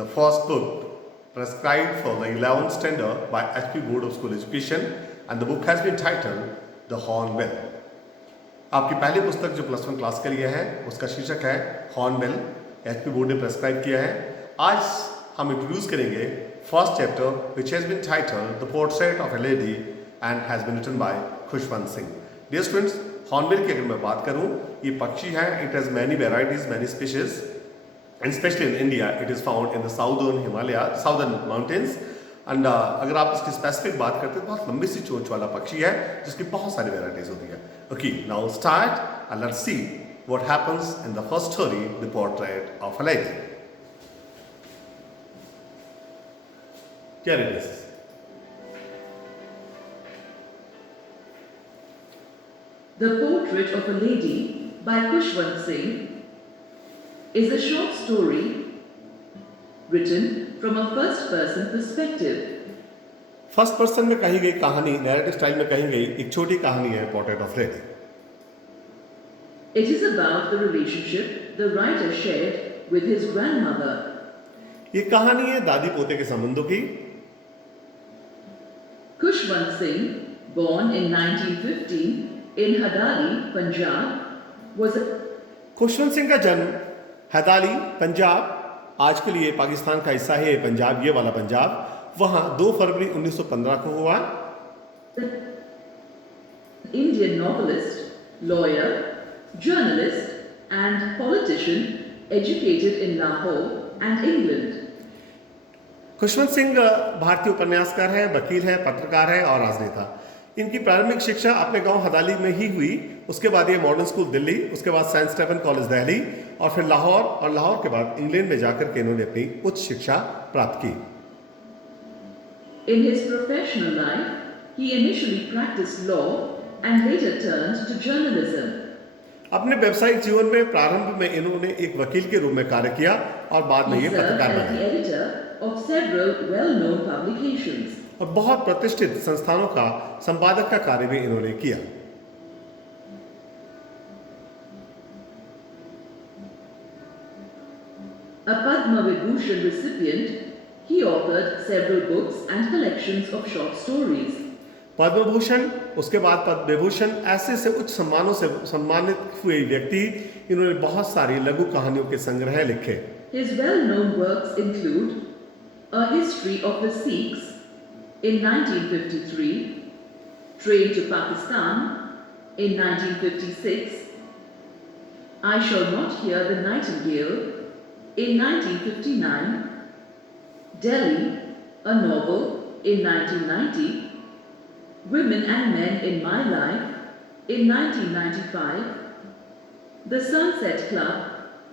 the first book prescribed for the 11th standard by HP Board of School Education, and the book has been titled The Hornbill. आपकी पहली पुस्तक जो +1 class के लिए है उसका शीर्षक है हॉर्नबिल, HP बोर्ड ने प्रेस्क्राइब किया है। आज हम इंट्रोड्यूस करेंगे first chapter which has been titled the portrait of a lady and has been written by Khushwant Singh. Dear students, hornbill की अगर मैं बात करूं, ये पक्षी है। It has many varieties, many species, and specially in India it is found in the southern Himalaya, southern mountains. And अगर आप इसकी स्पेसिफिक बात करते हैं तो बहुत लंबी सी चोंच वाला पक्षी है जिसकी बहुत सारी वेराइटीज होती है। Okay, now start and let's see what happens in the first story, the portrait of a lady. Here it is. The Portrait of a Lady by Khushwant Singh is a short story written from a first-person perspective. First person में कही गई कहानी, narrative style में कही गई एक छोटी कहानी है, portrait of lady. It is about the relationship the writer shared with his grandmother. ये कहानी है दादी पोते के संबंधों की। Khushwant Singh, born in 1915 in Hadali, Punjab, was a Khushwant Singh का जन्म हैदाली, पंजाब, आज के लिए पाकिस्तान का हिस्सा है पंजाब, ये वाला पंजाब, वहां 2 फरवरी 1915 को हुआ। Indian novelist, lawyer, journalist, and politician educated in Lahore and England. Khushwant Singh भारतीय उपन्यासकार है, वकील है, पत्रकार है और राजनेता। इनकी प्रारंभिक शिक्षा अपने गांव हदाली में ही हुई। उसके बाद ये मॉडर्न स्कूल दिल्ली, उसके बाद सेंट स्टेफन कॉलेज दिल्ली और फिर लाहौर, और लाहौर के बाद इंग्लैंड में जाकर के इन्होंने अपनी उच्च शिक्षा प्राप्त की। In his professional life, he initially practiced law and later turned to journalism. अपने व्यावसायिक जीवन में प्रारंभ में इन्होंने एक वकील के रूप में कार्य किया और बाद में He ये served पत्रकार as the बने editor of several well-known publications. और बहुत प्रतिष्ठित संस्थानों का संपादक का कार्य भी इन्होंने किया। A Padma Vibhushan recipient, he authored several books and collections of short stories. Padma Bhushan, उसके बाद पद्म विभूषण, ऐसे से उच्च सम्मानों से सम्मानित हुए व्यक्ति, इन्होंने बहुत सारी लघु कहानियों के संग्रह लिखे। His well-known works include A History of the Sikhs in 1953, Train to Pakistan in 1956, I Shall Not Hear the Nightingale in 1959, Delhi, a Novel in 1990, Women and Men in My Life in 1995, The Sunset Club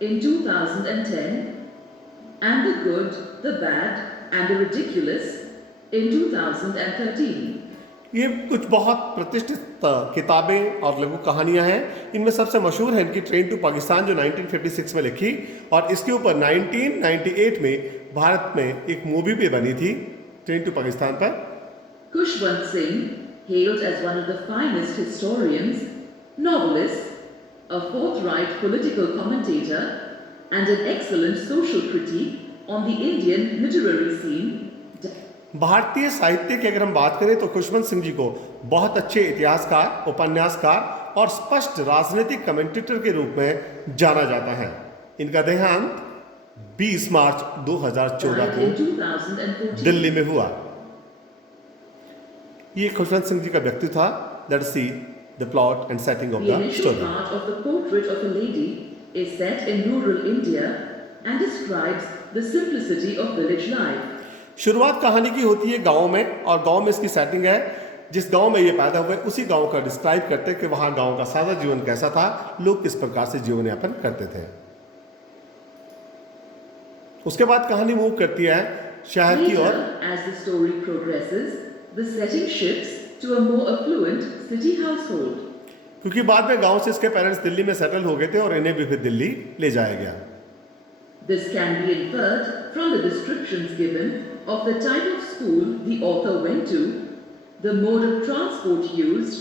in 2010, and The Good, the Bad and the Ridiculous in 2013. ये कुछ बहुत प्रतिष्ठित किताबें और लघु कहानियां हैं। इनमें सबसे मशहूर है इनकी ट्रेन टू पाकिस्तान जो 1956 में लिखी, और इसके ऊपर 1998 में भारत में एक मूवी भी बनी थी ट्रेन टू पाकिस्तान पर। Khushwant Singh, hailed as one of the finest historians, novelist, a forthright political commentator, and an excellent social critique on the Indian literary scene. भारतीय साहित्य की अगर हम बात करें तो खुशवंत सिंह जी को बहुत अच्छे इतिहासकार, उपन्यासकार और स्पष्ट राजनीतिक कमेंटेटर के रूप में जाना जाता है। इनका देहांत 20 मार्च 2014 Died in को 2014. दिल्ली में हुआ। ये खुशवंत सिंह जी का व्यक्ति था। Let's see the plot and setting of The the initial story. part of the Portrait of a Lady is set in rural India and describes the simplicity of village life. शुरुआत कहानी की होती है गांव में, और गांव में इसकी सेटिंग है जिस गांव में ये पैदा हुए उसी गांव का डिस्क्राइब करते हैं कि वहां गांव का सादा जीवन कैसा था, लोग किस प्रकार से जीवन यापन करते थे। उसके बाद कहानी मूव करती है शहर की Later, ore. as the story progresses, the setting shifts to a more affluent city household. क्योंकि बाद में गांव से इसके पेरेंट्स दिल्ली में सेटल हो गए थे और इन्हें भी फिर दिल्ली ले जाया गया। This can be inferred from the descriptions given of the type of school the author went to, the mode of transport used,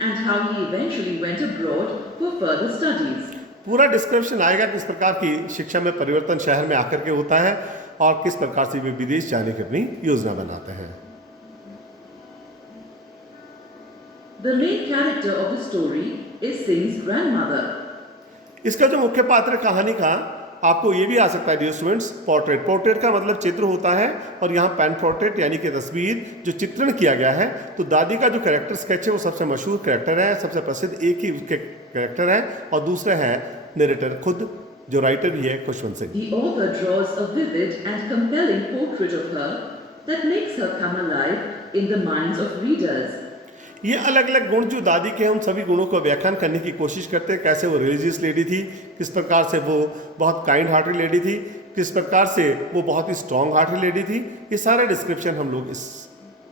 and how he eventually went abroad for further studies. पूरा description आएगा किस प्रकार की शिक्षा में परिवर्तन शहर में आकर के होता है, और किस प्रकार से वे विदेश जाने की अपनी योजना बनाते हैं। The main character of the story is Singh's grandmother. इसका जो मुख्य पात्र कहानी का आपको ये भी आ सकता है डियर स्टूडेंट्स, पोर्ट्रेट। पोर्ट्रेट का मतलब चित्र होता है और यहाँ पेन पोर्ट्रेट यानी कि तस्वीर जो चित्रण किया गया है। तो दादी का जो कैरेक्टर स्केच है वो सबसे मशहूर कैरेक्टर है, सबसे प्रसिद्ध एक ही उसके कैरेक्टर है, और दूसरा है नरेटर खुद जो राइटर भी है Khushwant Singh. The author draws a vivid and compelling portrait of her that makes her come alive in the minds of readers. ये अलग अलग गुण जो दादी के हैं उन सभी गुणों को व्याख्यान करने की कोशिश करते हैं। कैसे वो रिलीजियस लेडी थी, किस प्रकार से वो बहुत काइंड हार्टेड लेडी थी, किस प्रकार से वो बहुत ही स्ट्रॉन्ग हार्टेड लेडी थी, ये सारा डिस्क्रिप्शन हम लोग इस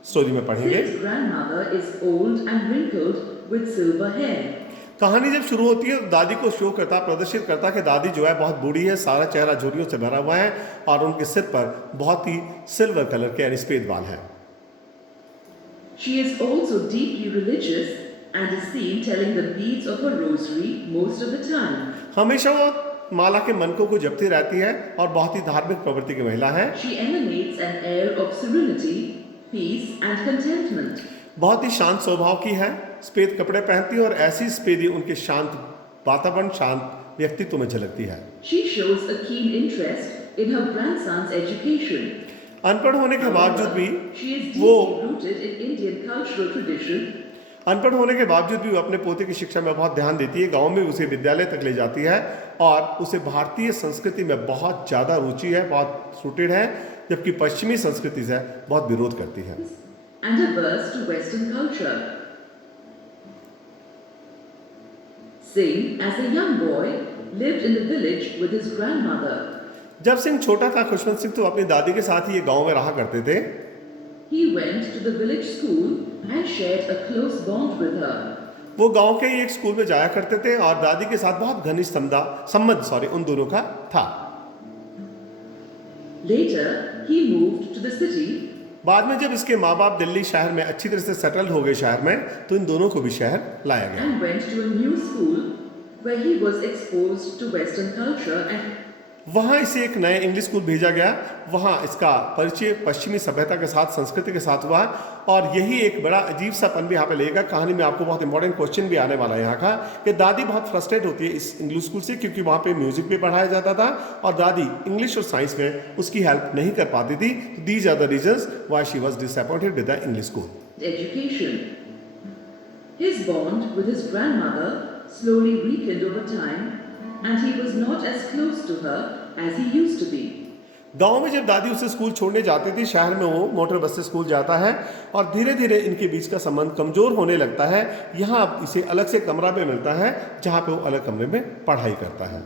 स्टोरी में पढ़ेंगे। Singh's grandmother is old and wrinkled with silver hair. कहानी जब शुरू होती है तो दादी को शो करता, प्रदर्शित करता कि दादी जो है बहुत बूढ़ी है, सारा चेहरा झुर्रियों से भरा हुआ है और उनके सिर पर बहुत ही सिल्वर कलर के यानी सफेद बाल हैं। She is also deeply religious and is seen telling the beads of her rosary most of the time. हमेशा वो माला के मनकों को जपती रहती है और बहुत ही धार्मिक प्रवृत्ति की महिला है। She emanates an air of serenity, peace and contentment. बहुत ही शांत स्वभाव की है, सफेद कपड़े पहनती है और ऐसी सफेदी उनके शांत वातावरण, शांत व्यक्तित्व में झलकती है। She shows a keen interest in her grandson's education. अनपढ़ होने के बावजूद भी She is वो deeply rooted in Indian cultural tradition. अनपढ़ होने के बावजूद भी वो अपने पोते की शिक्षा में बहुत ध्यान देती है। गांव में उसे विद्यालय तक ले जाती है और उसे भारतीय संस्कृति में बहुत ज़्यादा रुचि है, बहुत सूटेड है, जबकि पश्चिमी संस्कृति से बहुत विरोध करती है। And averse to Western culture. Singh, as a young boy, lived in the village with his grandmother. जब सिंह छोटा था खुशवंत सिंह तो अपनी दादी के साथ ही ये गांव में रहा करते थे। He went to the village school and shared a close bond with her. वो गांव के ही एक स्कूल में जाया करते थे और दादी के साथ बहुत घनिष्ठ संबंध उन दोनों का था। Later, he moved to the city बाद में जब इसके माँ बाप दिल्ली शहर में अच्छी तरह से सेटल हो गए शहर में, तो इन दोनों को भी शहर लाया गया। and went to a new school where he was exposed to Western culture and वहाँ इसे एक नए इंग्लिश स्कूल भेजा गया। वहाँ इसका परिचय पश्चिमी सभ्यता के साथ, संस्कृति के साथ हुआ और यही एक बड़ा अजीब सा पन भी यहाँ पे लेगा। कहानी में आपको बहुत इंपॉर्टेंट क्वेश्चन भी आने वाला है यहाँ का कि दादी बहुत फ्रस्ट्रेट होती है इस इंग्लिश स्कूल से, क्योंकि वहाँ पे म्यूजिक भी पढ़ाया जाता था और दादी इंग्लिश और साइंस में उसकी हेल्प नहीं कर पाती थी। These are the reasons why she was disappointed with the English school. education. His bond with his grandmother slowly weakened over time and he was not as close to her as he used to be. गांव में जब दादी उसे school छोड़ने जाती थी, शहर में वो मोटर बस से स्कूल जाता है और धीरे धीरे इनके बीच का संबंध कमजोर होने लगता है। यहाँ अब इसे अलग से कमरा पे मिलता है जहाँ पे वो अलग कमरे में पढ़ाई करता है।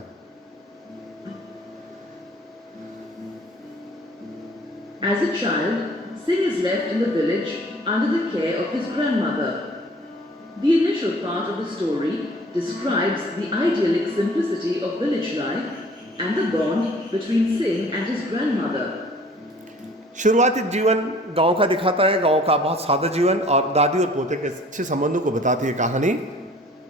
As a child, Singh is left in the village under the care of his grandmother. The initial part of the story describes the idyllic simplicity of village life and the bond between Singh and his grandmother. शुरुआती जीवन गांव का दिखाता है, गांव का बहुत सादा जीवन, और दादी और पोते के अच्छे संबंधों को बताती है कहानी।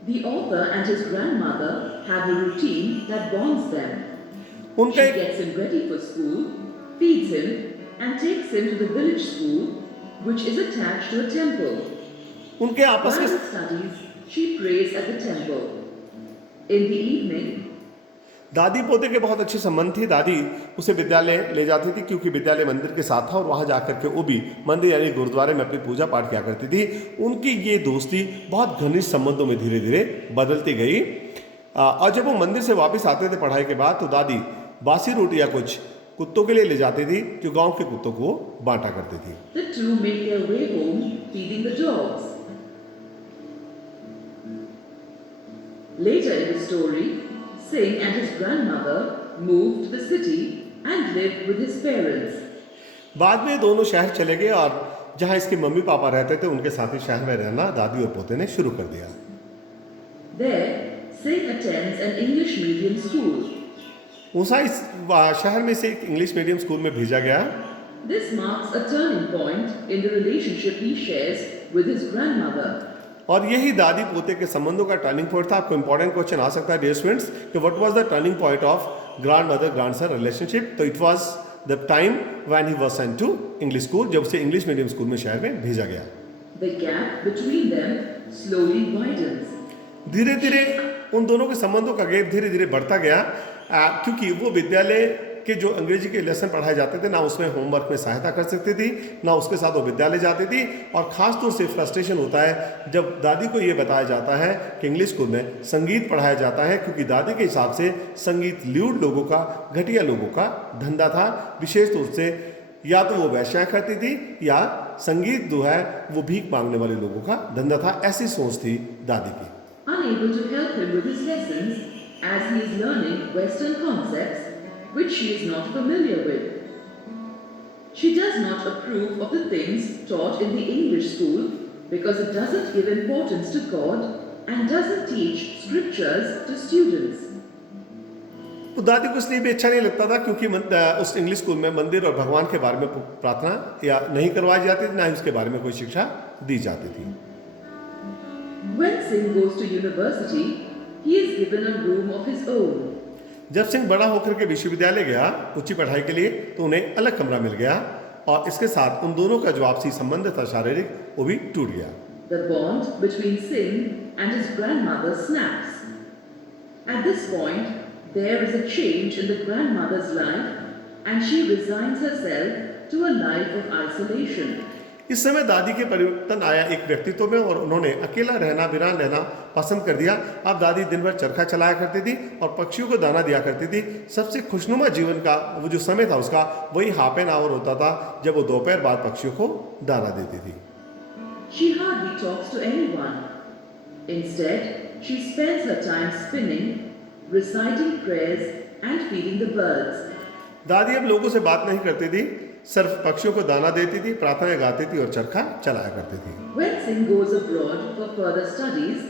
The author and his grandmother have a routine that bonds them. उनका She एक gets him ready for school, feeds him, and takes him to the village school, which is attached to a temple. उनके आपस While में he studies, she prays at the temple. In the evening, दादी पोते के बहुत अच्छे संबंध थे। दादी उसे विद्यालय ले जाती थी क्योंकि विद्यालय मंदिर के साथ था और वहाँ जाकर के वो भी मंदिर यानी गुरुद्वारे में अपनी पूजा पाठ किया करती थी। उनकी ये दोस्ती बहुत घनिष्ठ संबंधों में धीरे धीरे बदलती गई और जब वो मंदिर से वापस आते थे पढ़ाई के बाद, तो दादी बासी रोटी या कुछ कुत्तों के लिए ले जाती थी जो गांव के कुत्तों को बांटा करती थी। the two make their way home, feeding the dogs. Later in the story, Singh and his grandmother moved to the city and lived with his parents. बाद में दोनों शहर चले गए और जहाँ इसके मम्मी पापा रहते थे उनके साथ ही शहर में रहना दादी और पोते ने शुरू कर दिया। There, Singh attends an English medium school. उसा इस शहर में से एक इंग्लिश मीडियम स्कूल में भेजा गया। This marks a turning point in the relationship he shares with his grandmother. और यही दादी पोते के संबंधों का टर्निंग पॉइंट था। आपको इंपॉर्टेंट क्वेश्चन आ सकता है डियर स्टूडेंट्स कि what was the turning point of grandmother grandson relationship. तो it was the time when he was sent to English school, जब उसे इंग्लिश मीडियम स्कूल में शहर में भेजा गया। The gap between them slowly widens. धीरे धीरे उन दोनों के संबंधों का गैप धीरे धीरे बढ़ता गया, क्योंकि वो विद्यालय के जो अंग्रेजी के लेसन पढ़ाए जाते थे ना उसमें होमवर्क में सहायता कर सकती थी, ना उसके साथ वो विद्यालय जाती थी। और ख़ास तौर से फ्रस्ट्रेशन होता है जब दादी को ये बताया जाता है कि इंग्लिश स्कूल में संगीत पढ़ाया जाता है, क्योंकि दादी के हिसाब से संगीत ल्यूड लोगों का, घटिया लोगों का धंधा था। विशेष तौर से या तो वो वैश्याएं करती थी या संगीत जो है वो भीख मांगने वाले लोगों का धंधा था। ऐसी सोच थी दादी की। Unable to help him with his lessons as he is learning Western concepts which she is not familiar with. She does not approve of the things taught in the English school because it doesn't give importance to God and doesn't teach scriptures to students. तो दादी को इसलिए भी अच्छा नहीं लगता था क्योंकि उस इंग्लिश स्कूल में मंदिर और भगवान के बारे में प्रार्थना या नहीं करवाई जाती थी, ना ही उसके बारे में कोई शिक्षा दी जाती थी। When Singh goes to university, he is given a room of his own. जब सिंह बड़ा होकर के विश्वविद्यालय गया उच्च पढ़ाई के लिए तो उन्हें अलग कमरा मिल गया, और इसके साथ उन दोनों का जो आपसी संबंध था शारीरिक, वो भी टूट गया। The bond between Singh and his grandmother snaps. At this point, there is a change in the grandmother's life and she resigns herself to a life of isolation. इस समय दादी के परिवर्तन आया एक व्यक्तित्व में और उन्होंने अकेला रहना, वीरान रहना पसंद कर दिया। अब दादी दिन भर चरखा चलाया करती थी और पक्षियों को दाना दिया करती थी। सबसे खुशनुमा जीवन का वो जो समय था उसका वही हाफ एन आवर होता था जब वो दोपहर बाद पक्षियों को दाना देती थी। She hardly talks to anyone. Instead, she spends her time spinning, reciting prayers and feeding the birds. दादी अब लोगों से बात नहीं करती थी, सिर्फ पक्षियों को दाना देती थी, प्रार्थनाएं गाती थी और चरखा चलाया करती थी। When Singh goes abroad for further studies,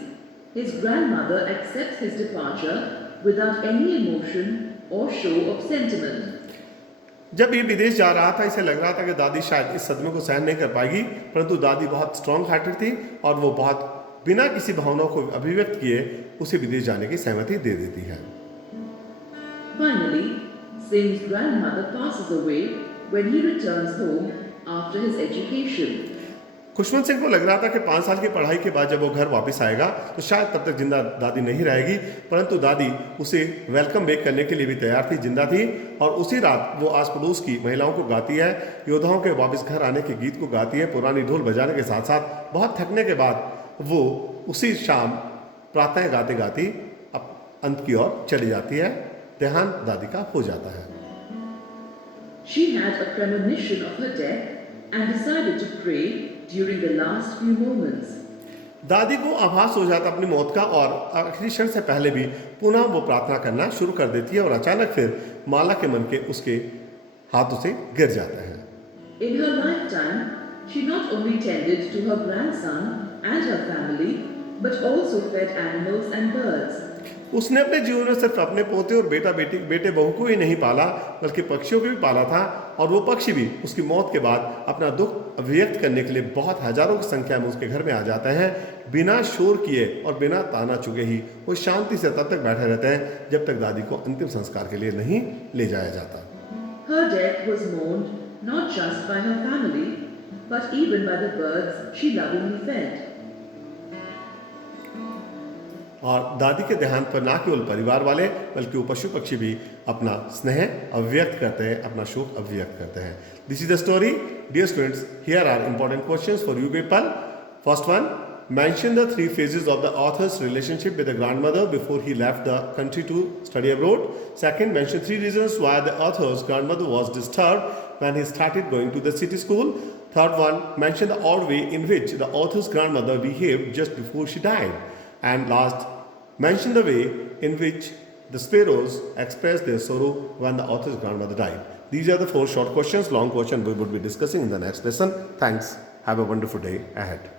his grandmother accepts his departure without any emotion or show of sentiment. जब ये विदेश जा रहा था, इसे लग रहा था कि दादी शायद इस सदमे को सहन नहीं कर पाएगी, परंतु दादी बहुत स्ट्रॉन्ग हार्टेड थी और वो बहुत बिना किसी भावनाओं को अभिव्यक्त किए उसे विदेश जाने की सहमति दे देती है। Finally, Singh's grandmother passes away when he returns home after his education. Khushwant Singh को लग रहा था कि 5 साल की पढ़ाई के बाद जब वो घर वापस आएगा तो शायद तब तक जिंदा दादी नहीं रहेगी, परंतु दादी उसे वेलकम बैक करने के लिए भी तैयार थी, जिंदा थी। और उसी रात वो आस पड़ोस की महिलाओं को गाती है, योद्धाओं के वापस घर आने के गीत को गाती है, पुरानी ढोल बजाने के साथ साथ बहुत थकने के बाद वो उसी शाम प्रार्थनाएं गाते गाती अब अंत की ओर चली जाती है। देहांत दादी का हो जाता है। She had a premonition of her death and decided to pray during the last few moments. दादी को आभास हो जाता अपनी मौत का और आखिरी क्षण से पहले भी पुनः वो प्रार्थना करना शुरू कर देती है और अचानक फिर माला के मन के उसके हाथों से गिर जाता है। In her lifetime, she not only tended to her grandson and her family, but also fed animals and birds. उसने अपने जीवन में सिर्फ अपने पोते और बेटे बहू को ही नहीं पाला, बल्कि पक्षियों को भी पाला था। और वो पक्षी भी उसकी मौत के बाद अपना दुख अभिव्यक्त करने के लिए बहुत हजारों की संख्या में उसके घर में आ जाते हैं। बिना शोर किए और बिना ताना चुगे ही वो शांति से तब तक बैठे रहते हैं जब तक दादी को अंतिम संस्कार के लिए नहीं ले जाया जाता। Her death was mourned not just by her family, but even by the birds she lovingly fed. और दादी के देहांत पर ना केवल परिवार वाले बल्कि वो पशु पक्षी भी अपना स्नेह अभिव्यक्त करते हैं, अपना शोक अभिव्यक्त करते हैं। This is the story. Dear students, here are important questions for you people. First one, mention the 3 phases of the author's relationship with the grandmother before he left the country to study abroad. Second, mention 3 reasons why the author's grandmother was disturbed when he started going to the city school. Third one, mention the odd way in which the author's grandmother behaved just before she died. And last, mention the way in which the sparrows expressed their sorrow when the author's grandmother died. These are the 4 short questions. Long question we would be discussing in the next lesson. Thanks. Have a wonderful day ahead.